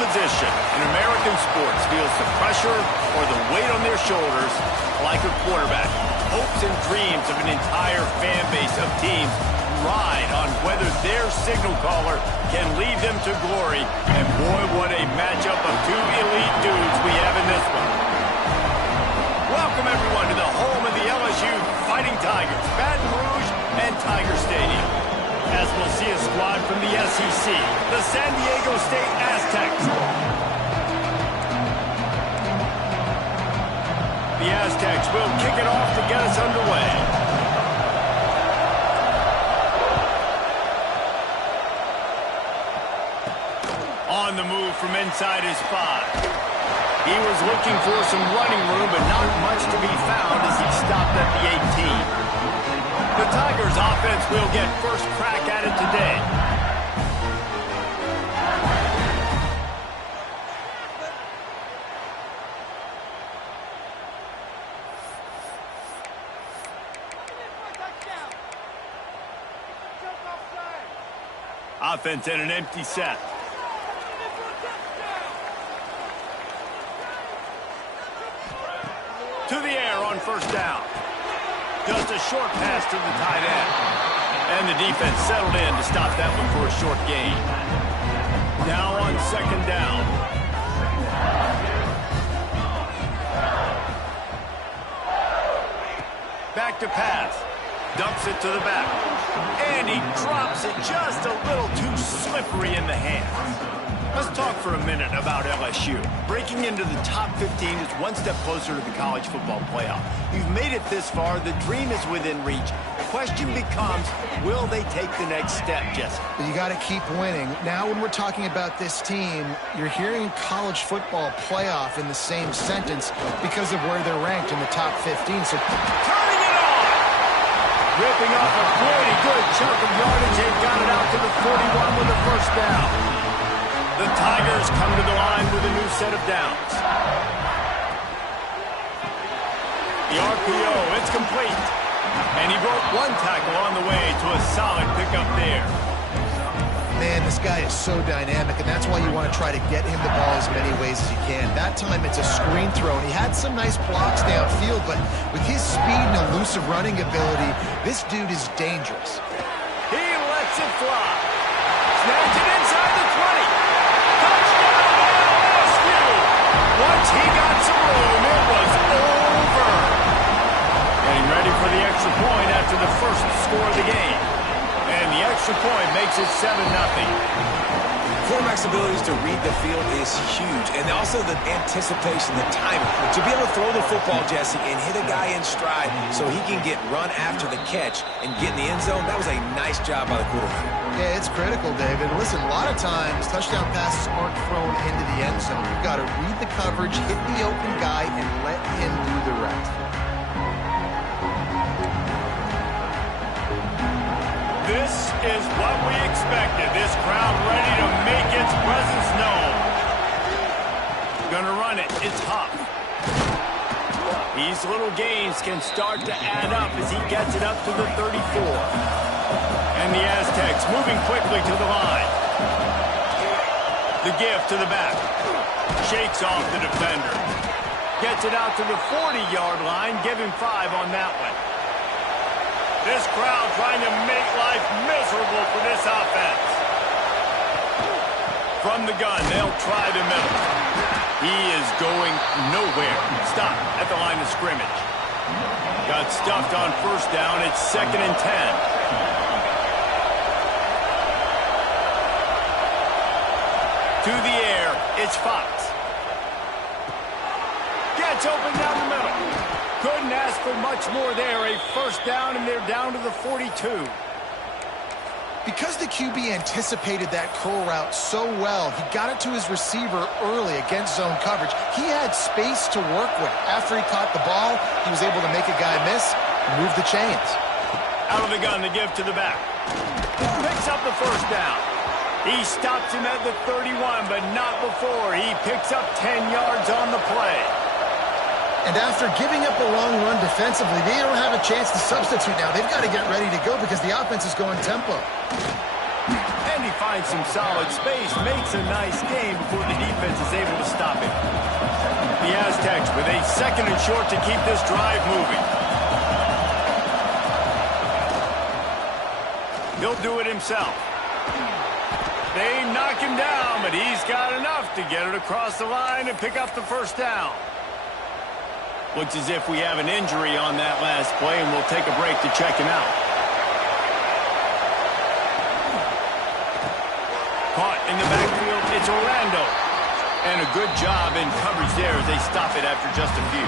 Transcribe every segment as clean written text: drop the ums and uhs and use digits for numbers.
position in American sports feels the pressure or the weight on their shoulders like a quarterback. Hopes and dreams of an entire fan base of teams ride on whether their signal caller can lead them to glory. And boy, what a matchup of two elite dudes we have in this one. Welcome, everyone, to the home of the LSU Fighting Tigers, Baton Rouge and Tiger Stadium. As we'll see a squad from the SEC, the San Diego State Aztecs. The Aztecs will kick it off to get us underway. On the move from inside his 5. He was looking for some running room, but not much to be found as he stopped at the 18. The Tigers offense will get first crack at it today. Offense in an empty set. To the air on first down. Just a short pass to the tight end. And the defense settled in to stop that one for a short gain. Now on second down. Back to pass. Dumps it to the back. And he drops it just a little too slippery in the hands. Let's talk for a minute about LSU. Breaking into the top 15 is one step closer to the college football playoff. You've made it this far. The dream is within reach. The question becomes, will they take the next step, Jesse? You got to keep winning. Now when we're talking about this team, you're hearing college football playoff in the same sentence because of where they're ranked in the top 15. So turning it on! Ripping off a pretty good chunk of yardage. They've got it out to the 41 with a first down. The Tigers come to the line with a new set of downs. The RPO, it's complete. And he broke one tackle on the way to a solid pickup there. Man, this guy is so dynamic, and that's why you want to try to get him the ball as many ways as you can. That time it's a screen throw, and he had some nice blocks downfield, but with his speed and elusive running ability, this dude is dangerous. He lets it fly. Snaps it inside the 20. Once he got some room, it was over. Getting ready for the extra point after the first score of the game. And the extra point makes it 7-0. Quarterback's abilities to read the field is huge. And also the anticipation, the timing. To be able to throw the football, Jesse, and hit a guy in stride so he can get run after the catch and get in the end zone, that was a nice job by the quarterback. Yeah, it's critical, David. Listen, a lot of times touchdown passes aren't thrown into the end zone. You've got to read the coverage, hit the open guy, and let him do the rest. This is what we expected. This crowd ready to make its presence known. Gonna run it. It's Huff. These little gains can start to add up as he gets it up to the 34. And the Aztecs moving quickly to the line. The give to the back. Shakes off the defender. Gets it out to the 40-yard line. Give him 5 on that one. This crowd trying to make life miserable for this offense. From the gun, they'll try the middle. He is going nowhere. Stop at the line of scrimmage. Got stuffed on first down. It's 2nd and 10. To the air, it's Fox. Gets open down the middle. Couldn't ask for much more there. A first down, and they're down to the 42. Because the QB anticipated that curl route so well, he got it to his receiver early against zone coverage. He had space to work with. After he caught the ball, he was able to make a guy miss and move the chains. Out of the gun, the give to the back. Picks up the first down. He stops him at the 31, but not before. He picks up 10 yards on the play. And after giving up a long run defensively, they don't have a chance to substitute now. They've got to get ready to go because the offense is going tempo. And he finds some solid space, makes a nice gain before the defense is able to stop him. The Aztecs with a 2nd and short to keep this drive moving. He'll do it himself. They knock him down, but he's got enough to get it across the line and pick up the 1st down. Looks as if we have an injury on that last play, and we'll take a break to check him out. Caught in the backfield, it's Orlando. And a good job in coverage there as they stop it after just a few.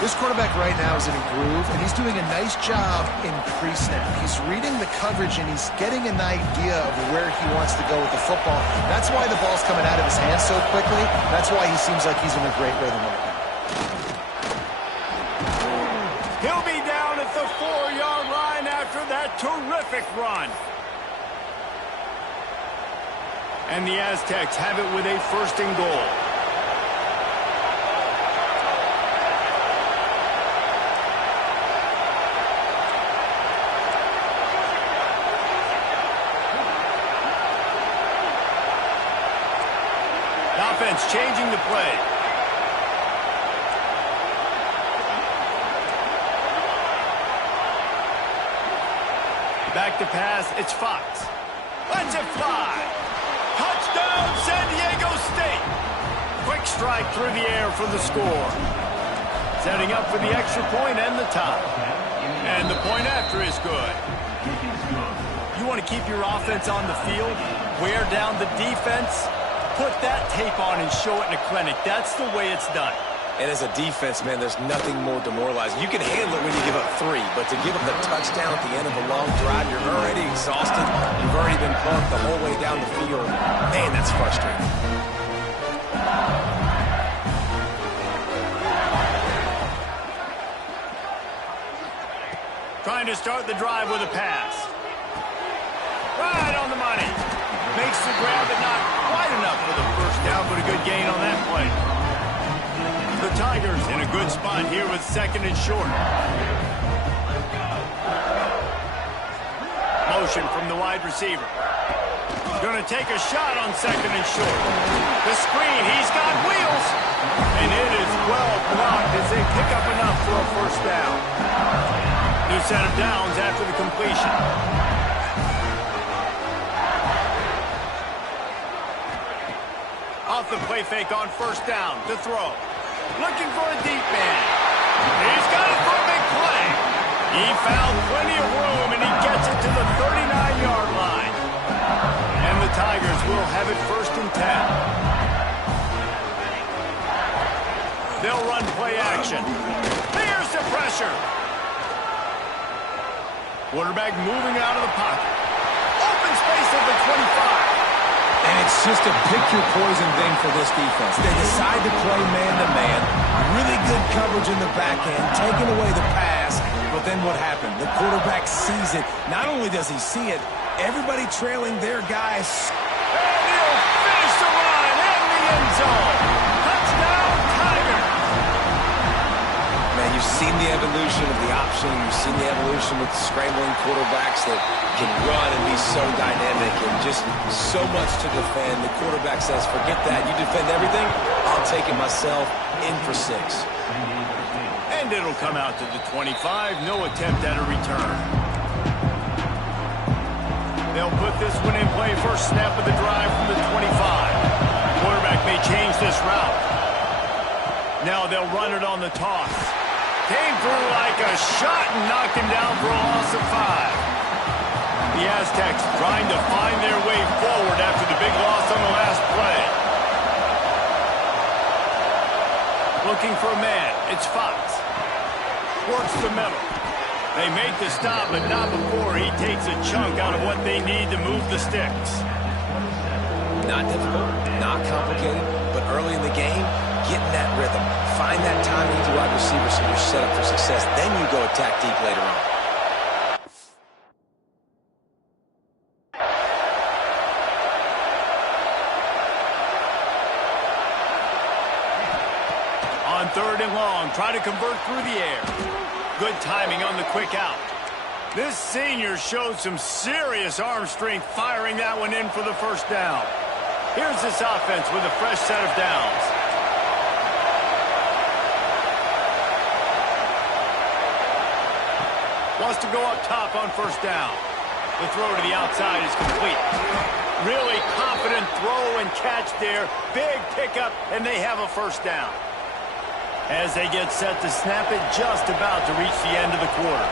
This quarterback right now is in a groove, and he's doing a nice job in pre-snap. He's reading the coverage, and he's getting an idea of where he wants to go with the football. That's why the ball's coming out of his hands so quickly. That's why he seems like he's in a great rhythm right now. He'll be down at the 4-yard line after that terrific run. And the Aztecs have it with a 1st and goal. The offense changing the play. Back to pass, it's Fox. Lets it fly. Touchdown, San Diego State. Quick strike through the air for the score. Setting up for the extra point and the tie. And the point after is good. You want to keep your offense on the field, wear down the defense, put that tape on and show it in a clinic. That's the way it's done. And as a defense, man, there's nothing more demoralizing. You can handle it when you give up 3, but to give up the touchdown at the end of a long drive, you're already exhausted. You've already been bumped the whole way down the field. Man, that's frustrating. Trying to start the drive with a pass. Right on the money. Makes the grab, but not quite enough for the 1st down, but a good gain on that play. The Tigers in a good spot here with 2nd and short. Motion from the wide receiver. Going to take a shot on 2nd and short. The screen, he's got wheels. And it is well blocked as they pick up enough for a 1st down. New set of downs after the completion. Off the play fake on 1st down to throw. Looking for a deep man. He's got it for a big play. He found plenty of room, and he gets it to the 39-yard line. And the Tigers will have it 1st and 10. They'll run play action. There's the pressure. Quarterback moving out of the pocket. Open space at the 25. And it's just a pick-your-poison thing for this defense. They decide to play man-to-man. Really good coverage in the back end, taking away the pass. But then what happened? The quarterback sees it. Not only does he see it, everybody trailing their guys. And he'll finish the line in the end zone. Touchdown, Tigers. Man, you've seen the evolution of the option. You've seen the evolution with scrambling quarterbacks that can run and be so dynamic and just so much to defend. The quarterback says, forget that. You defend everything, I'll take it myself. In for 6. And it'll come out to the 25. No attempt at a return. They'll put this one in play. 1st snap of the drive from the 25. Quarterback may change this route. Now they'll run it on the toss. Came through like a shot and knocked him down for a loss of 5. The Aztecs trying to find their way forward after the big loss on the last play. Looking for a man. It's Fox. Works the middle. They make the stop, but not before he takes a chunk out of what they need to move the sticks. Not difficult, not complicated, but early in the game, getting that rhythm. Find that timing to wide receiver so you're set up for success. Then you go attack deep later on. On 3rd and long, try to convert through the air. Good timing on the quick out. This senior showed some serious arm strength firing that one in for the first down. Here's this offense with a fresh set of downs. Wants to go up top on first down. The throw to the outside is complete. Really confident throw and catch there. Big pickup, and they have a first down. As they get set to snap it, just about to reach the end of the quarter.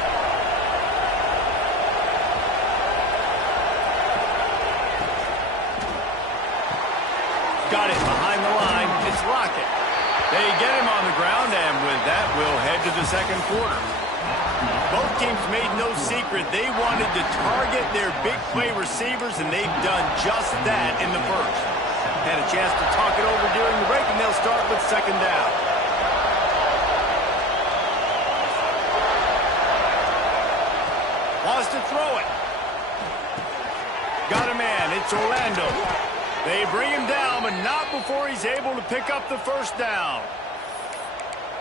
Got it behind the line. It's Lockett. They get him on the ground, and with that, we'll head to the second quarter. Both teams made no secret they wanted to target their big play receivers, and they've done just that in the first. Had a chance to talk it over during the break, and they'll start with second down. Wants to throw it. Got a man. It's Orlando. They bring him down, but not before he's able to pick up the first down.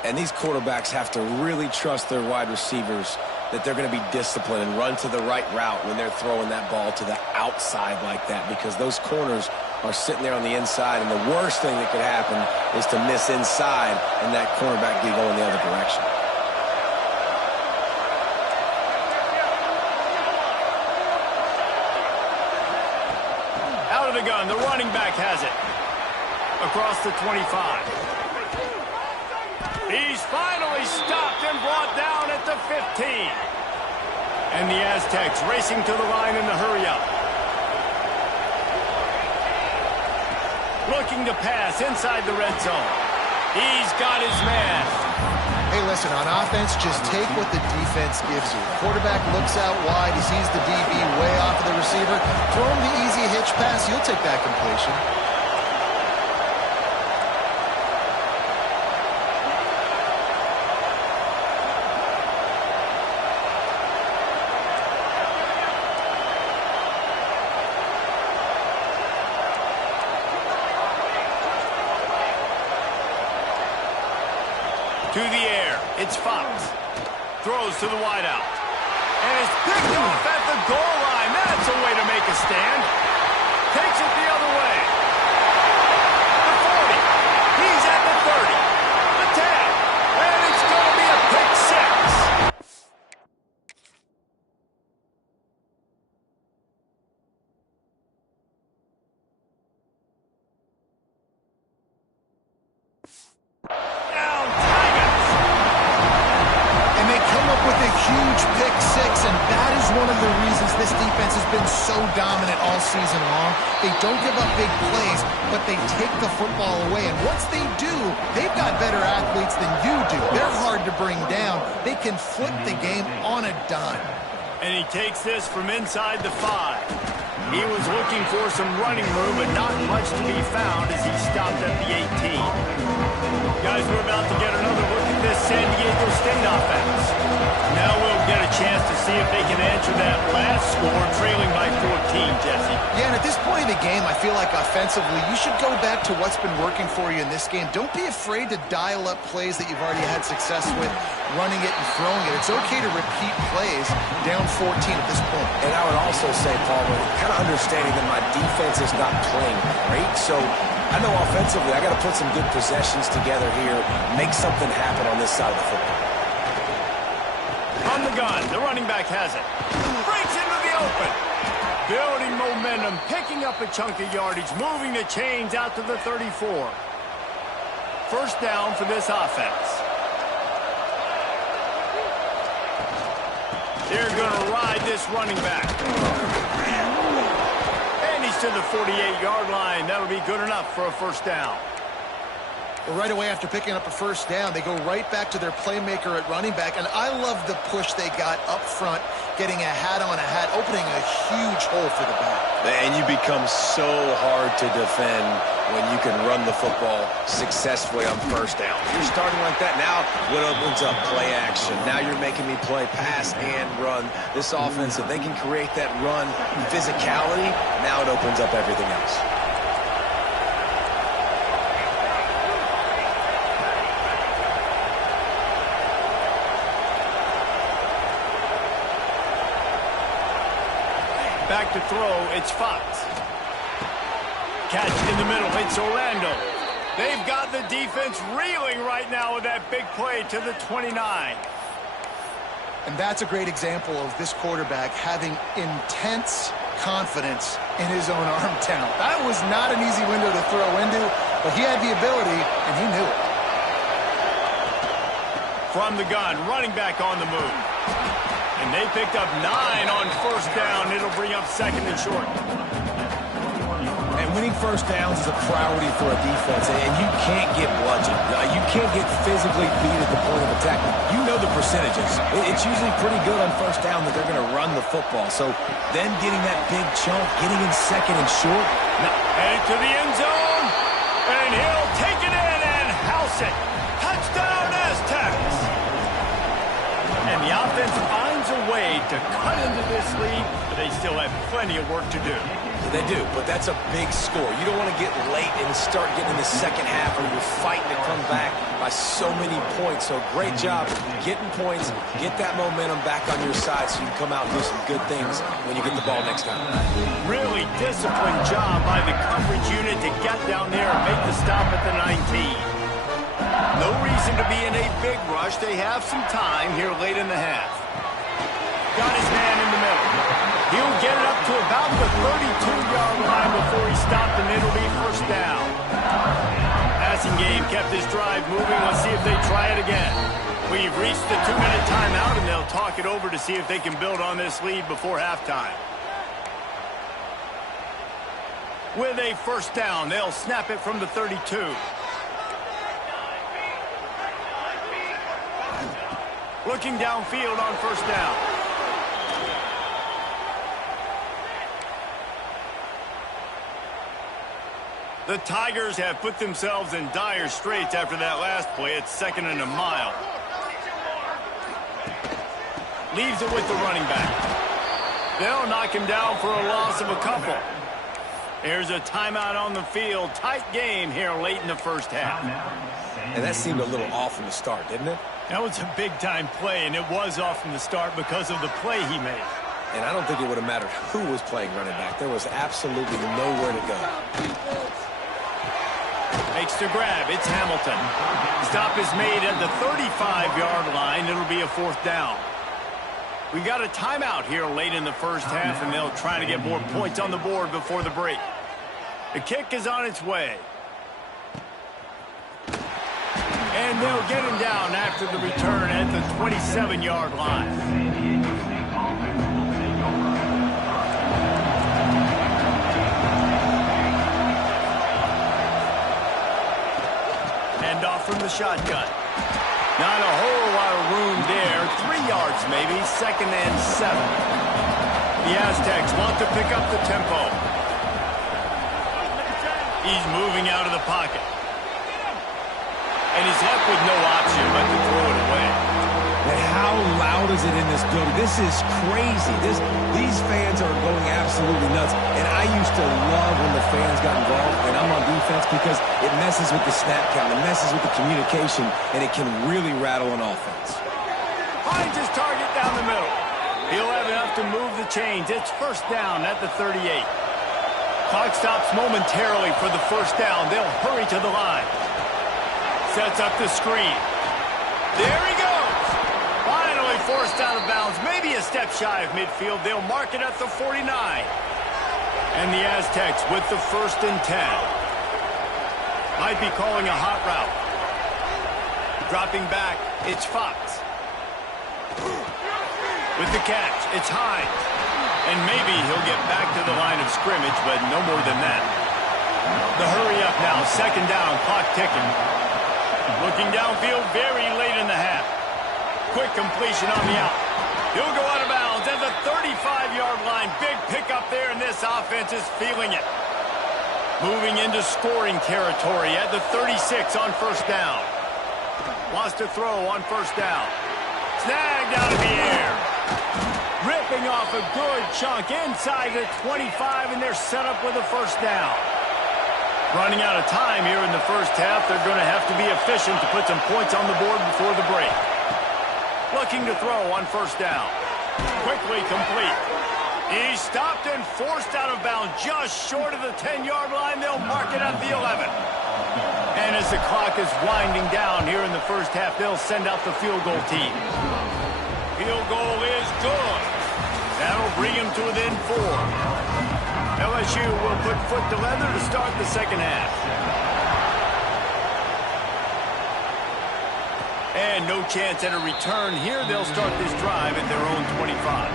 And these quarterbacks have to really trust their wide receivers that they're going to be disciplined and run to the right route when they're throwing that ball to the outside like that, because those corners are sitting there on the inside, and the worst thing that could happen is to miss inside and that cornerback be going the other direction. Out of the gun, the running back has it. Across the 25. He's finally stopped and brought down at the 15. And the Aztecs racing to the line in the hurry-up. Looking to pass inside the red zone. He's got his man. Hey, listen, on offense, just take what the defense gives you. Quarterback looks out wide. He sees the DB way off of the receiver. Throw him the easy hitch pass. You'll take that completion. To the air, it's Fox. Throws to the wideout. And it's picked off at the goal line. That's a way to make a stand. Takes it the other way. The 40. He's at the 30. The 10. And it's going to be a pick six. Huge pick six, and that is one of the reasons this defense has been so dominant all season long. They don't give up big plays, but they take the football away, and once they do, they've got better athletes than you do. They're hard to bring down. They can flip the game on a dime. And he takes this from inside the 5. He was looking for some running room, but not much to be found as he stopped at the 18. Guys, we're about to get another look at this San Diego State offense. Now we'll get a chance to see if they can answer that last score, trailing by 14, Jesse. Yeah, and at this point in the game, I feel like offensively, you should go back to what's been working for you in this game. Don't be afraid to dial up plays that you've already had success with, running it and throwing it. It's okay to repeat plays down 14 at this point. And I would also say, Paul, kind of understanding that my defense is not playing great, so I know offensively I got to put some good possessions together here, make something happen on this side of the football. On the gun, the running back has it. Breaks into the open. Building momentum, picking up a chunk of yardage, moving the chains out to the 34. First down for this offense. They're going to ride this running back. And he's to the 48-yard line. That'll be good enough for a first down. Well, right away after picking up a first down, they go right back to their playmaker at running back. And I love the push they got up front, getting a hat on a hat, opening a huge hole for the back. And you become so hard to defend when you can run the football successfully on first down. You're starting like that. Now what opens up? Play action. Now you're making me play pass and run. This offense, if they can create that run physicality, now it opens up everything else. Back to throw, it's Fox. Catch in the middle, it's Orlando. They've got the defense reeling right now with that big play to the 29. And that's a great example of this quarterback having intense confidence in his own arm talent. That was not an easy window to throw into, but he had the ability, and he knew it. From the gun, running back on the move. And they picked up 9 on first down. It'll bring up second and short. And winning first downs is a priority for a defense, and you can't get bludgeoned. You can't get physically beat at the point of attack. You know the percentages. It's usually pretty good on first down that they're going to run the football. So then getting that big chunk, getting in second and short. Now, headed to the end zone, and he'll take it in and house it. Touchdown, Aztecs! And the offense finds a way to cut into this lead, but they still have plenty of work to do. They do, but that's a big score. You don't want to get late and start getting in the second half where you're fighting to come back by so many points. So great job getting points, get that momentum back on your side so you can come out and do some good things when you get the ball next time. Really disciplined job by the coverage unit to get down there and make the stop at the 19. No reason to be in a big rush. They have some time here late in the half. Got his man in the middle. He'll get it up to about the 32-yard line before he stopped, and it'll be first down. Passing game kept this drive moving. Let's see if they try it again. We've reached the 2-minute timeout, and they'll talk it over to see if they can build on this lead before halftime. With a first down, they'll snap it from the 32. Looking downfield on first down. The Tigers have put themselves in dire straits after that last play. It's 2nd and a mile. Leaves it with the running back. They'll knock him down for a loss of a couple. There's a timeout on the field. Tight game here late in the first half. And that seemed a little off from the start, didn't it? That was a big-time play, and it was off from the start because of the play he made. And I don't think it would have mattered who was playing running back. There was absolutely nowhere to go. Makes the grab. It's Hamilton. Stop is made at the 35-yard line. It'll be a fourth down. We got a timeout here late in the first half, and they'll try to get more points on the board before the break. The kick is on its way. And they'll get him down after the return at the 27-yard line. Off from the shotgun. Not a whole lot of room there. 3 yards maybe. 2nd and 7. The Aztecs want to pick up the tempo. He's moving out of the pocket. And he's left with no option but to throw it away. But how loud is it in this building? This is crazy. These fans are going absolutely nuts. And I used to love when the fans got involved, and I'm on defense, because it messes with the snap count, it messes with the communication, and it can really rattle an offense. Finds his target down the middle. He'll have enough to move the chains. It's first down at the 38. Clock stops momentarily for the first down. They'll hurry to the line. Sets up the screen. There he goes. Finally forced out of bounds. Maybe a step shy of midfield. They'll mark it at the 49. And the Aztecs with the 1st and 10. Might be calling a hot route. Dropping back, it's Fox. With the catch, it's Hines. And maybe he'll get back to the line of scrimmage, but no more than that. The hurry up now, 2nd down, clock ticking. Looking downfield very late in the half. Quick completion on the out. He'll go out of bounds at the 35-yard line. Big pickup there, and this offense is feeling it. Moving into scoring territory at the 36 on first down. Wants to throw on first down. Snagged out of the air. Ripping off a good chunk inside the 25, and they're set up with a first down. Running out of time here in the first half. They're going to have to be efficient to put some points on the board before the break. Looking to throw on first down. Quickly complete. He's stopped and forced out of bounds just short of the 10-yard line. They'll mark it at the 11. And as the clock is winding down here in the first half, they'll send out the field goal team. Field goal is good. That'll bring him to within 4. LSU will put foot to leather to start the second half. And no chance at a return here. They'll start this drive at their own 25.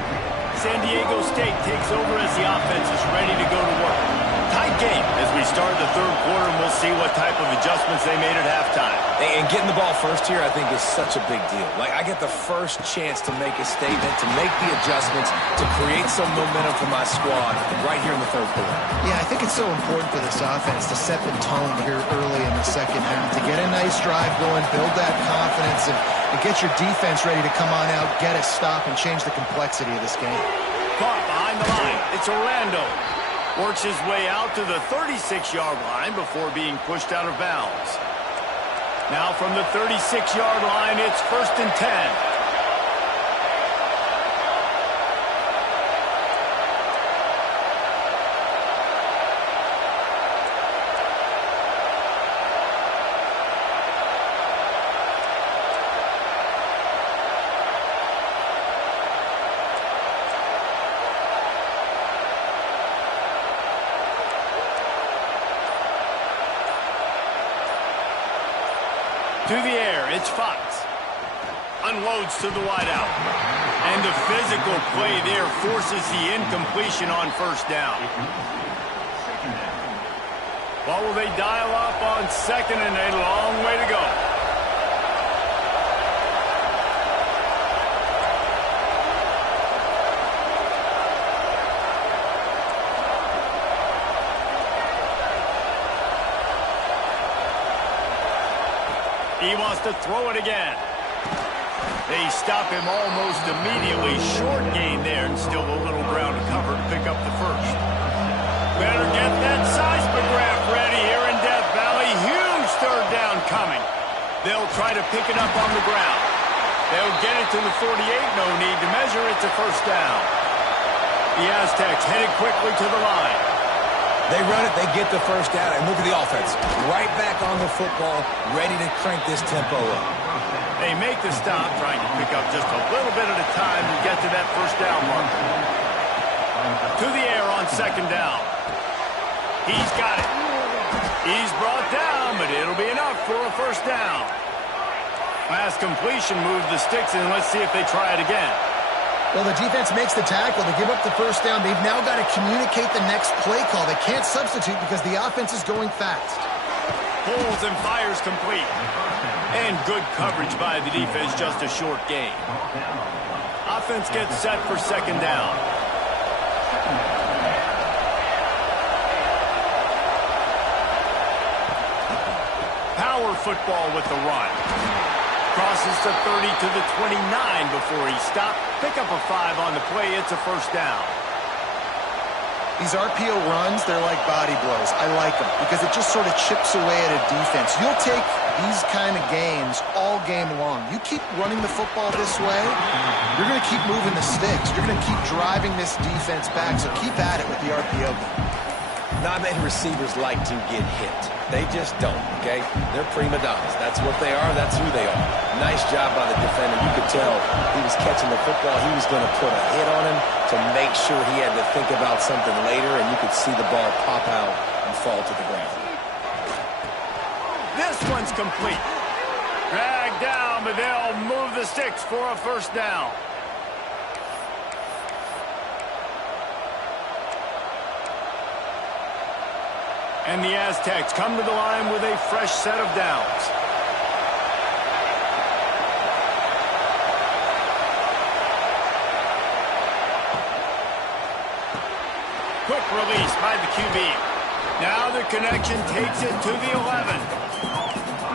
San Diego State takes over as the offense is ready to go to work. Tight game as we start the third quarter, and we'll see what type of adjustments they made at halftime. And getting the ball first here, I think, is such a big deal. Like, I get the first chance to make a statement, to make the adjustments, to create some momentum for my squad right here in the third quarter. Yeah, I think it's so important for this offense to set the tone here early in the second half, to get a nice drive going, build that confidence, and get your defense ready to come on out, get a stop, and change the complexity of this game. Caught behind the line. It's Orlando. Works his way out to the 36-yard line before being pushed out of bounds. Now from the 36-yard line, it's 1st and 10. To the air, it's Fox. Unloads to the wideout. And the physical play there forces the incompletion on first down. What will they dial up on second, and a long way to go? He wants to throw it again. They stop him almost immediately. Short gain there, and still a little ground to cover to pick up the first. Better get that seismograph ready here in Death Valley. Huge third down coming. They'll try to pick it up on the ground. They'll get it to the 48. No need to measure. It's a first down. The Aztecs headed quickly to the line. They run it, they get the first down, and look at the offense. Right back on the football, ready to crank this tempo up. They make the stop, trying to pick up just a little bit at a time to get to that first down mark. To the air on second down. He's got it. He's brought down, but it'll be enough for a first down. Pass completion moves the sticks, and let's see if they try it again. Well, the defense makes the tackle. They give up the first down. They've now got to communicate the next play call. They can't substitute because the offense is going fast. Pulls and fires complete. And good coverage by the defense, just a short gain. Offense gets set for second down. Power football with the run. Crosses to 30 to the 29 before he stopped. Pick up a 5 on the play. It's a first down. These RPO runs, they're like body blows. I like them because it just sort of chips away at a defense. You'll take these kind of games all game long. You keep running the football this way, you're going to keep moving the sticks. You're going to keep driving this defense back, so keep at it with the RPO game. Not many receivers like to get hit. They just don't, okay? They're prima donnas. That's what they are. That's who they are. Nice job by the defender. You could tell he was catching the football. He was going to put a hit on him to make sure he had to think about something later, and you could see the ball pop out and fall to the ground. This one's complete. Dragged down, but they'll move the sticks for a first down. And the Aztecs come to the line with a fresh set of downs. Quick release by the QB. Now the connection takes it to the 11.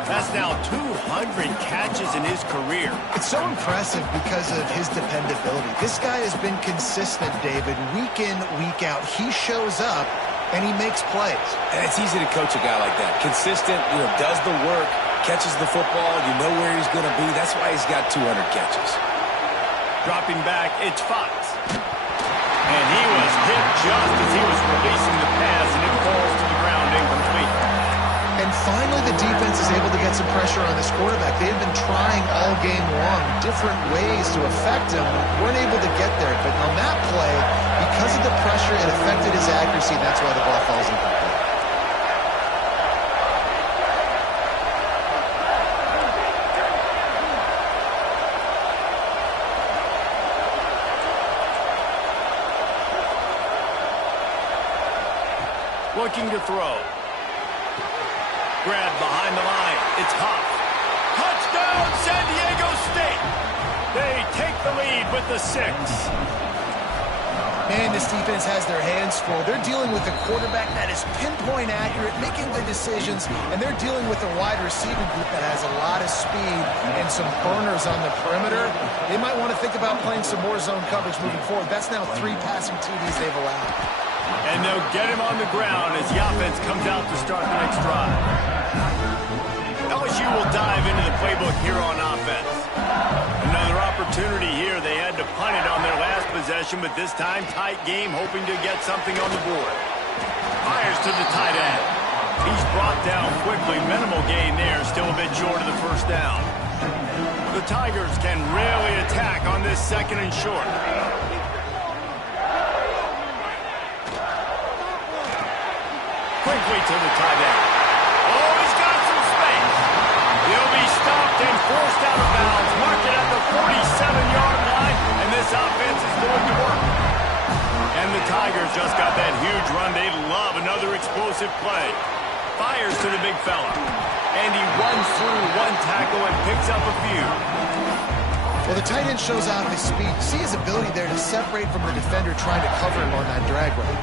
That's now 200 catches in his career. It's so impressive because of his dependability. This guy has been consistent, David, week in, week out. He shows up, and he makes plays. And it's easy to coach a guy like that. Consistent, does the work, catches the football, you know where he's going to be. That's why he's got 200 catches. Dropping back, it's Fox. And he was hit just as he was releasing the pass, and it falls to the ground incomplete. And finally, the defense is able to get some pressure on this quarterback. They've been trying all game long different ways to affect him. Weren't able to get there. But on that play, because of the pressure, it affected his accuracy, and that's why the ball falls incomplete. Looking to throw. Grab behind the line. It's Huff. Touchdown, San Diego State. They take the lead with the 6. Man, this defense has their hands full. They're dealing with a quarterback that is pinpoint accurate, making the decisions, and they're dealing with a wide receiving group that has a lot of speed and some burners on the perimeter. They might want to think about playing some more zone coverage moving forward. That's now 3 passing TDs they've allowed. And they'll get him on the ground as the offense comes out to start the next drive. LSU will dive into the playbook here on offense. Another opportunity here. They had to punt it on their last possession, but this time tight game, hoping to get something on the board. Fires to the tight end. He's brought down quickly. Minimal gain there, still a bit short of the first down. The Tigers can really attack on this 2nd and short. Quickly to the tight end. Oh, he's got some space. He'll be stopped and forced out of bounds. Mark it at the 47-yard line, and this offense is going to work. And the Tigers just got that huge run. They love another explosive play. Fires to the big fella. And he runs through 1 tackle and picks up a few. Well, the tight end shows off his speed. You see his ability there to separate from the defender trying to cover him on that drag route.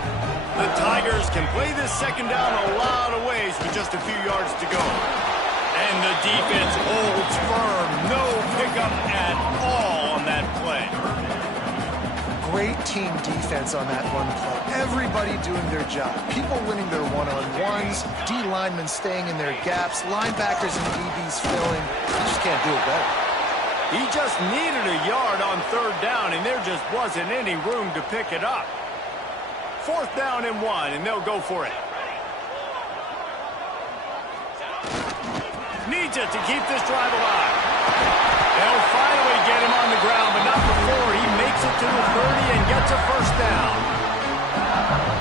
The Tigers can play this 2nd down a lot of ways with just a few yards to go. And the defense holds firm. No pickup at all on that play. Great team defense on that one play. Everybody doing their job. People winning their one-on-ones, D linemen staying in their gaps, linebackers and DBs filling. You just can't do it better. He just needed a yard on 3rd down, and there just wasn't any room to pick it up. 4th down and 1, and they'll go for it. Needs it to keep this drive alive. They'll finally get him on the ground, but not before he makes it to the 30 and gets a 1st down.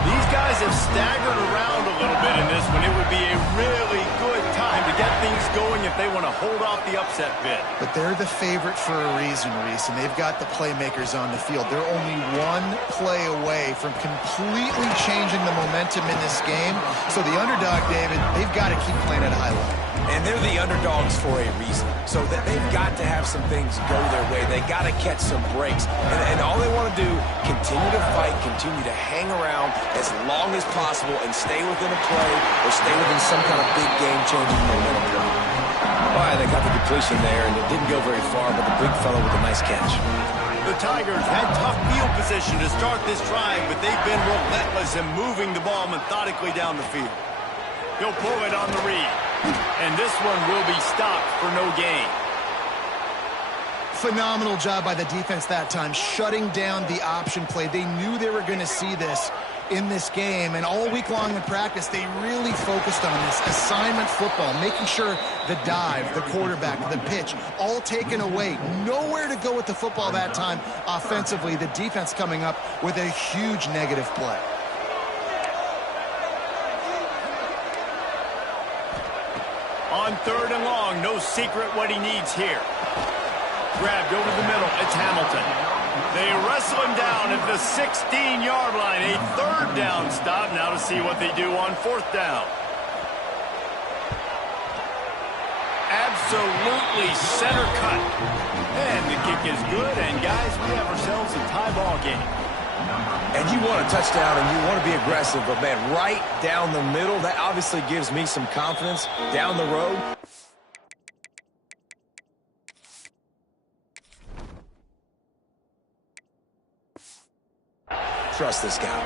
These guys have staggered around a little bit in this one. It would be a really good time to get things going if they want to hold off the upset bid. But they're the favorite for a reason, Reese, and they've got the playmakers on the field. They're only 1 play away from completely changing the momentum in this game. So the underdog, David, they've got to keep playing at a high level. And they're the underdogs for a reason. So that they've got to have some things go their way. They got to catch some breaks. And all they want to do, continue to fight, continue to hang around as long as possible and stay within a play or stay within some kind of big game-changing momentum play. All right, they got the completion there, and it didn't go very far, but the big fellow with a nice catch. The Tigers had tough field position to start this drive, but they've been relentless in moving the ball methodically down the field. He'll pull it on the read. And this one will be stopped for no gain. Phenomenal job by the defense that time, shutting down the option play. They knew they were going to see this in this game, and all week long in practice, they really focused on this assignment football, making sure the dive, the quarterback, the pitch, all taken away. Nowhere to go with the football that time offensively. The defense coming up with a huge negative play. On 3rd and long, no secret what he needs here. Grabbed over the middle, it's Hamilton. They wrestle him down at the 16-yard line. A 3rd down stop. Now to see what they do on 4th down. Absolutely center cut. And the kick is good. And guys, we have ourselves a tie ball game. And you want a touchdown and you want to be aggressive, but man, right down the middle, that obviously gives me some confidence down the road. Trust this guy.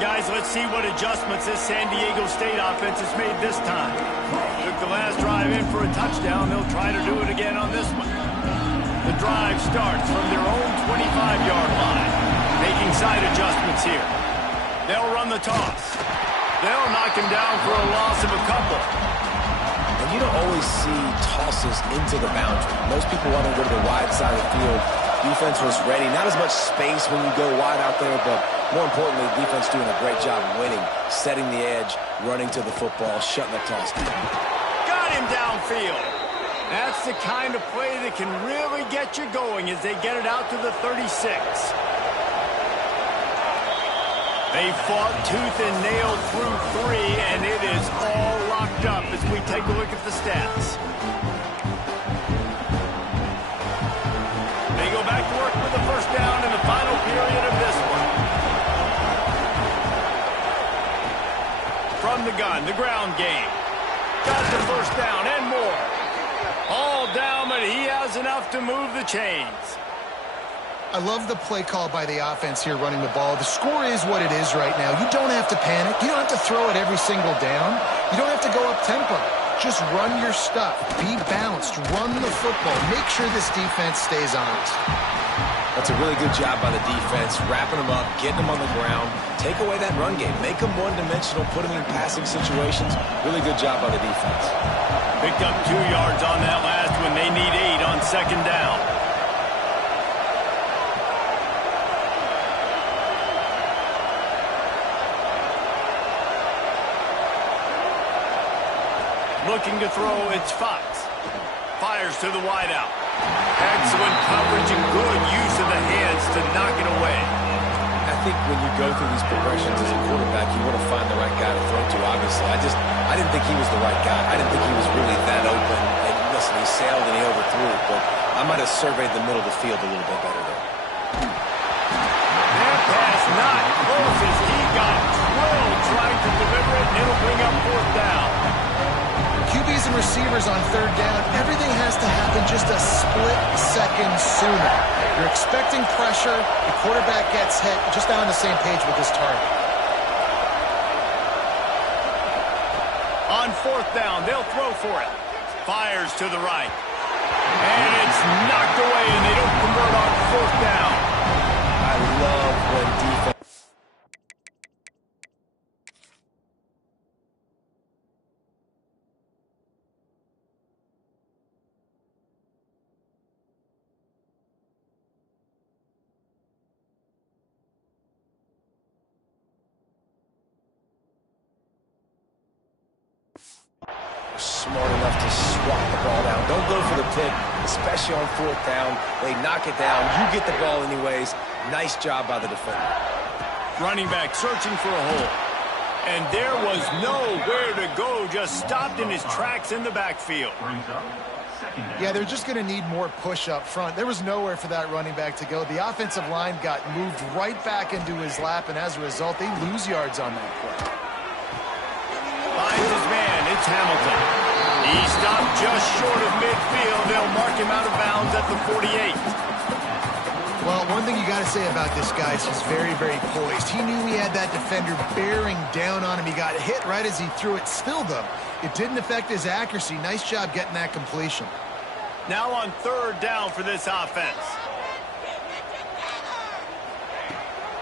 Guys, let's see what adjustments this San Diego State offense has made this time. Took the last drive in for a touchdown. They'll try to do it again on this one. The drive starts from their own 25-yard line. Making side adjustments here. They'll run the toss. They'll knock him down for a loss of a couple. And you don't always see tosses into the boundary. Most people want to go to the wide side of the field. Defense was ready. Not as much space when you go wide out there, but more importantly, defense doing a great job winning, setting the edge, running to the football, shutting the toss down. Got him downfield. That's the kind of play that can really get you going as they get it out to the 36. They fought tooth and nail through 3, and it is all locked up as we take a look at the stats. They go back to work with the first down in the final period of this one. From the gun, the ground game. Got the first down and more. All down, but he has enough to move the chains. I love the play call by the offense here running the ball. The score is what it is right now. You don't have to panic. You don't have to throw it every single down. You don't have to go up tempo. Just run your stuff. Be balanced. Run the football. Make sure this defense stays honest. That's a really good job by the defense, wrapping them up, getting them on the ground. Take away that run game. Make them one-dimensional, put them in passing situations. Really good job by the defense. Picked up 2 yards on that last one. They need 8 on second down. Looking to throw, it's Fox. Fires to the wideout. Excellent coverage and good use of the hands to knock it away. I think when you go through these progressions as a quarterback, you want to find the right guy to throw to, obviously. I didn't think he was the right guy. I didn't think he was really that open. And listen, he sailed and he overthrew it, but I might have surveyed the middle of the field a little bit better there. That pass not close as he got drilled trying to deliver it, and it'll bring up fourth down. QBs and receivers on third down, everything has to happen just a split second sooner. You're expecting pressure, the quarterback gets hit, just not on the same page with his target. On fourth down, they'll throw for it. Fires to the right. And it's knocked away, and they don't convert on fourth down. I love when defense... smart enough to swat the ball down. Don't go for the pick, especially on fourth down. They knock it down. You get the ball anyways. Nice job by the defender. Running back searching for a hole. And there was nowhere to go. Just stopped in his tracks in the backfield. Yeah, they're just going to need more push up front. There was nowhere for that running back to go. The offensive line got moved right back into his lap, and as a result, they lose yards on that play. Finds his man. It's Hamilton. He stopped just short of midfield. They'll mark him out of bounds at the 48. Well, one thing you got to say about this guy is he's very, very poised. He knew he had that defender bearing down on him. He got hit right as he threw it. Still, though, it didn't affect his accuracy. Nice job getting that completion. Now on third down for this offense.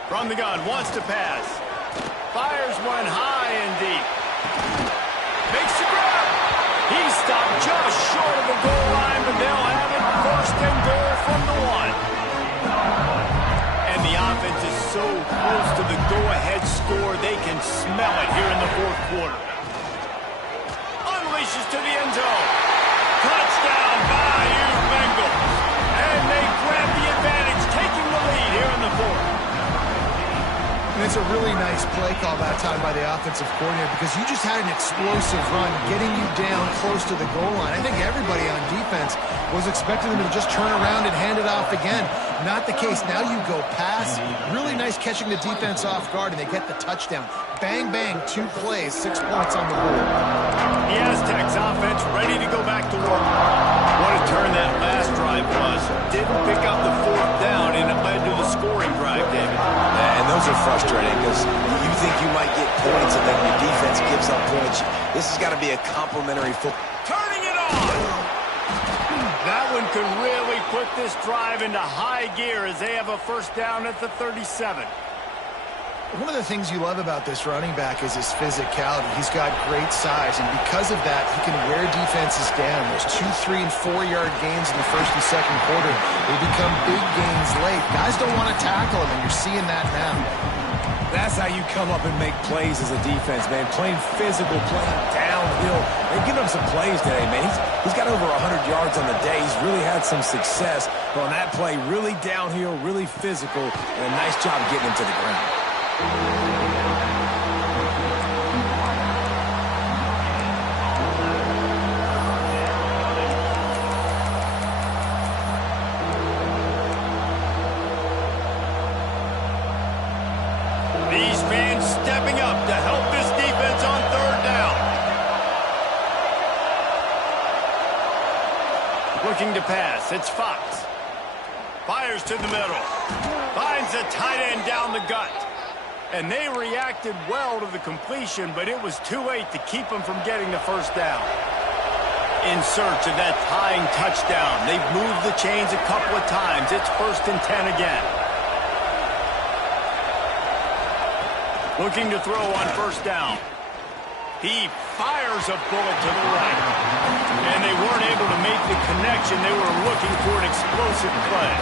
From the gun, wants to pass. Fires one high and deep. Makes the grab. He stopped just short of the goal line, but they'll have it first and goal from the 1. And the offense is so close to the go-ahead score, they can smell it here in the fourth quarter. Unleashes to the end zone. Touchdown, Bayou Bengals. And they grab the advantage, taking the lead here in the fourth. And it's a really nice play call that time by the offensive coordinator because you just had an explosive run getting you down close to the goal line. I think everybody on defense was expecting them to just turn around and hand it off again. Not the case. Now you go pass. Really nice catching the defense off guard, and they get the touchdown. Bang, bang, 2 plays, 6 points on the board. The Aztecs offense ready to go back to work. What a turn that last drive was. Didn't pick up the fourth down, and it led to the scoring drive, David. And those are frustrating because you think you might get points and then your defense gives up points. This has got to be a complimentary football. Turning it on! That one could really put this drive into high gear as they have a first down at the 37. One of the things you love about this running back is his physicality. He's got great size, and because of that, he can wear defenses down. Those 2, 3, and 4-yard gains in the first and second quarter, they become big gains late. Guys don't want to tackle him, and you're seeing that now. That's how you come up and make plays as a defense, man. Playing physical, playing downhill. They're giving him some plays today, man. He's got over 100 yards on the day. He's really had some success on that play. Really downhill, really physical, and a nice job getting him to the ground. These fans stepping up to help this defense on third down. Looking to pass, it's Fox. Fires to the middle. Finds a tight end down the gut. And they reacted well to the completion, but it was too late to keep them from getting the first down. In search of that tying touchdown. They've moved the chains a couple of times. It's 1st and 10 again. Looking to throw on first down. He fires a bullet to the right. And they weren't able to make the connection. They were looking for an explosive play.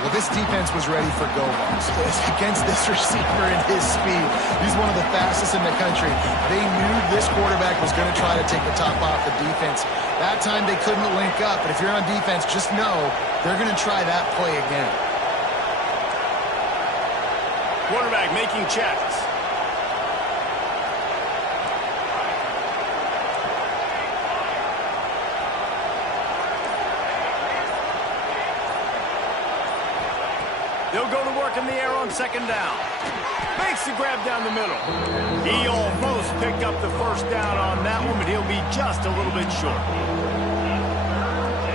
Well, this defense was ready for go-longs. Against this receiver and his speed, he's one of the fastest in the country. They knew this quarterback was going to try to take the top off the defense. That time they couldn't link up, but if you're on defense, just know they're going to try that play again. Quarterback making checks. They'll go to work in the air on second down. Makes the grab down the middle. He almost picked up the first down on that one, but he'll be just a little bit short.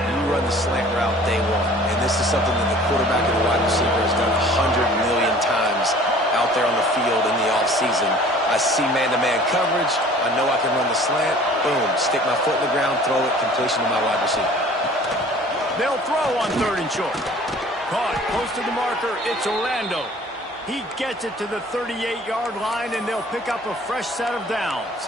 You run the slant route day one, and this is something that the quarterback and the wide receiver has done 100 million times out there on the field in the offseason. I see man-to-man coverage. I know I can run the slant. Boom, stick my foot in the ground, throw it, completion to my wide receiver. They'll throw on 3rd and short. Caught close to the marker, it's Orlando. He gets it to the 38-yard line, and they'll pick up a fresh set of downs.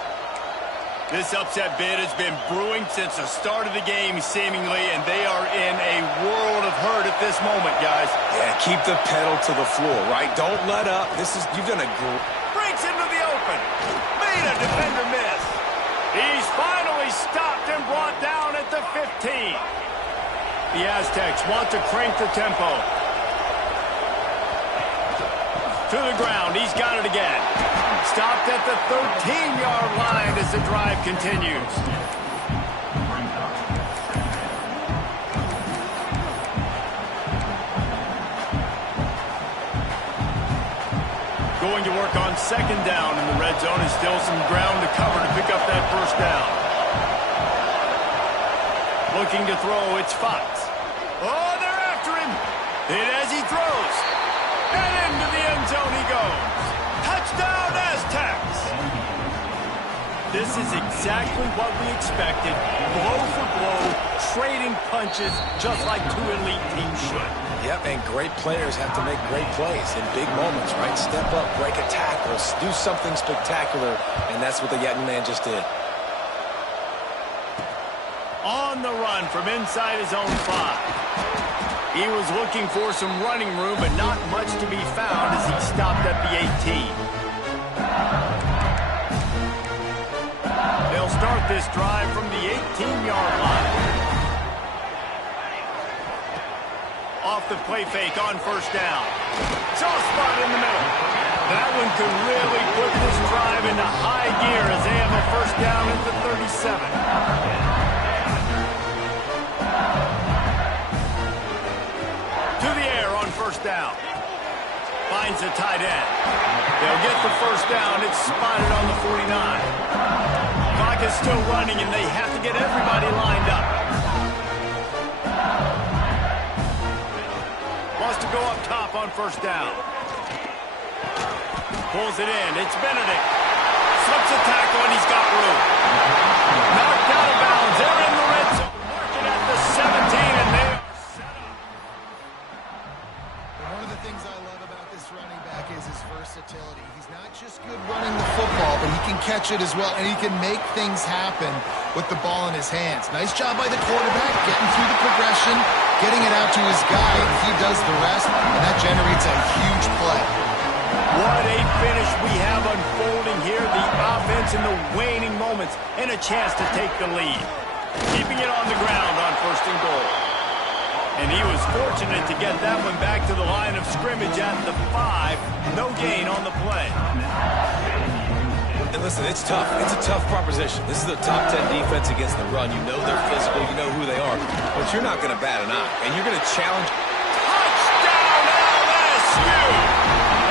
This upset bid has been brewing since the start of the game, seemingly, and they are in a world of hurt at this moment, guys. Yeah, keep the pedal to the floor, right? Don't let up. You've done a great... Breaks into the open. Made a defender miss. He's finally stopped and brought down at the 15. The Aztecs want to crank the tempo. To the ground, he's got it again. Stopped at the 13-yard line as the drive continues. Going to work on second down in the red zone, and still some ground to cover to pick up that first down. Looking to throw, it's Fox. Oh, they're after him. And as he throws, and into the end zone he goes. Touchdown, Aztecs. This is exactly what we expected. Blow for blow, trading punches, just like two elite teams should. Yep, and great players have to make great plays in big moments, right? Step up, break a tackle, do something spectacular, and that's what the young man just did. On the run from inside his own 5. He was looking for some running room, but not much to be found as he stopped at the 18. They'll start this drive from the 18-yard line. Off the play fake on first down. Soft spot in the middle. That one could really put this drive into high gear as they have a first down at the 37. First down. Finds a tight end. They'll get the first down. It's spotted on the 49. Clock is still running, and they have to get everybody lined up. Wants to go up top on first down. Pulls it in. It's Benedict. Slips a tackle, and he's got room. Knocked out of bounds. They're in the red zone. Marking at the 17, and versatility. He's not just good running the football, but he can catch it as well, and he can make things happen with the ball in his hands. Nice job by the quarterback, getting through the progression, getting it out to his guy, and he does the rest, and that generates a huge play. What a finish we have unfolding here. The offense in the waning moments, and a chance to take the lead. Keeping it on the ground on 1st and goal. And he was fortunate to get that one back to the line of scrimmage at the 5. No gain on the play. And listen, it's tough. It's a tough proposition. This is the top 10 defense against the run. You know they're physical. You know who they are. But you're not going to bat an eye. And you're going to challenge. Touchdown LSU!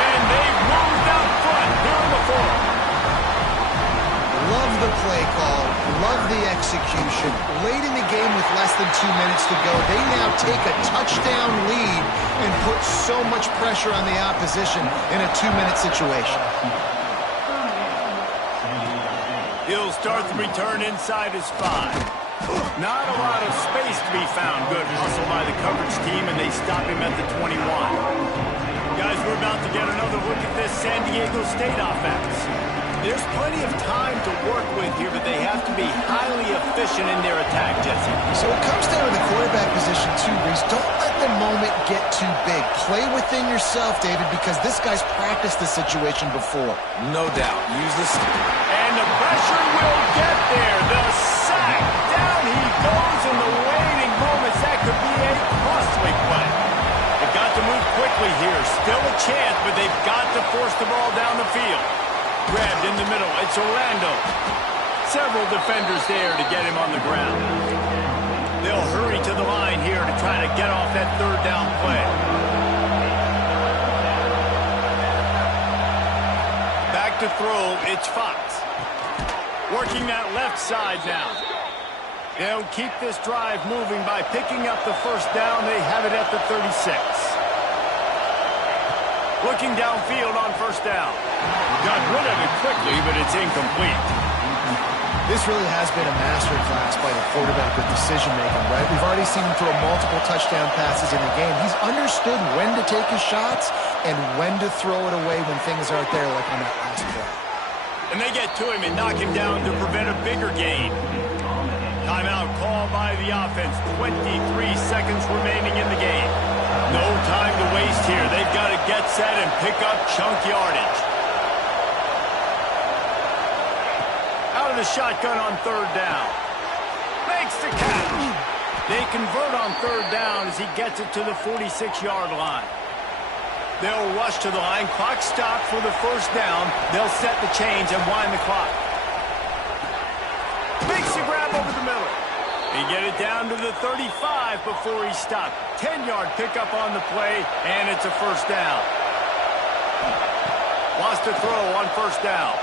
And they moved out front here in the 4th. Love the play call, love the execution. Late in the game with less than 2 minutes to go, they now take a touchdown lead and put so much pressure on the opposition in a 2-minute situation. He'll start the return inside his 5. Not a lot of space to be found. Good hustle by the coverage team, and they stop him at the 21. Guys, we're about to get another look at this San Diego State offense. There's plenty of time to work with here, but they have to be highly efficient in their attack, Jesse. So it comes down to the quarterback position too, Reese. Don't let the moment get too big. Play within yourself, David, because this guy's practiced the situation before. No doubt. Use this. And the pressure will get there. The sack. Down he goes in the waiting moments. That could be a costly play. They've got to move quickly here. Still a chance, but they've got to force the ball down the field. Grabbed in the middle. It's Orlando. Several defenders there to get him on the ground. They'll hurry to the line here to try to get off that 3rd down play. Back to throw. It's Fox. Working that left side now. They'll keep this drive moving by picking up the 1st down. They have it at the 36. Looking downfield on 1st down. Got rid of it quickly, but it's incomplete. This really has been a masterclass by the quarterback with decision-making, right? We've already seen him throw multiple touchdown passes in the game. He's understood when to take his shots and when to throw it away when things aren't there, like on that last play. And they get to him and knock him down to prevent a bigger gain. Timeout called by the offense. 23 seconds remaining in the game. No time to waste here. They've got to get set and pick up chunk yardage. Out of the shotgun on 3rd down. Makes the catch. They convert on 3rd down as he gets it to the 46-yard line. They'll rush to the line. Clock stopped for the 1st down. They'll set the chains and wind the clock. Makes the grab over the middle. He get it down to the 35 before he stopped. 10-yard pickup on the play, and it's a 1st down. Wants to throw on 1st down.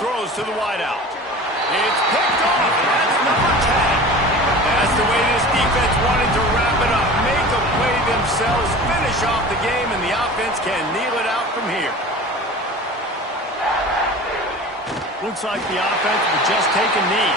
Throws to the wideout. It's picked off. That's number 10. That's the way this defense wanted to wrap it up. Make a play themselves, finish off the game, and the offense can kneel it out from here. Looks like the offense will just take a knee.